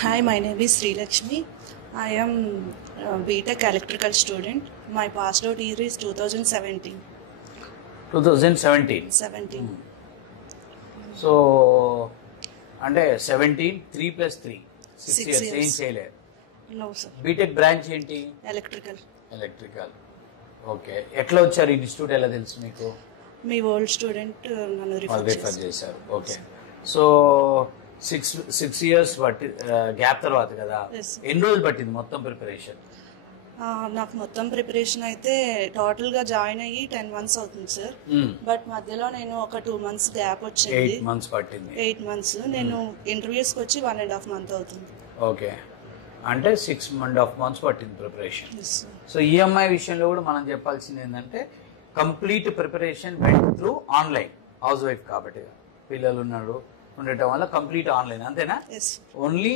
Hi, my name is Sri Lakshmi. I am a BTech electrical student. My passed out year is 2017. 2017. 17. So అంటే 17 3 + 3 6 6 years ఏం years. చేయలేదు. No, sir. BTech branch ఏంటి? Electrical. Electrical. Okay, ఎట్లా వచ్చారు institute? ఎలా తెలుసు మీకు? మీ old student నన్ను వాళ్ళు రిఫర్ రిఫర్ చేశారు. చేశారు. ఓకే, సో 6 years బట్టి గ్యాప్ తర్వాత కదా, Yes, sir. ఎన్ని రోజులు పట్టింది మొత్తం ప్రిపరేషన్? నాకు మొత్తం ప్రిపరేషన్ అయితే టోటల్ గా జాయిన్ అయ్యి 10 months అవుతుంది సార్. బట్ మధ్యలో నేను ఒక 2 months గ్యాప్ వచ్చింది. 8 months పట్టింది. 8 months. నేను ఇంటర్వ్యూస్కి వచ్చి 1.5 months అవుతుంది. ఓకే, అంటే 6.5 months పట్టింది preparation. Yes, sir. So EMI విషయంలో కూడా మనం చెప్పాల్సింది ఏంటంటే complete preparation went through online. House wife కాబట్టి పిల్లలు ఉండటం వల్ల కంప్లీట్ ఆన్లైన్, అంతేనా? Yes. ఓన్లీ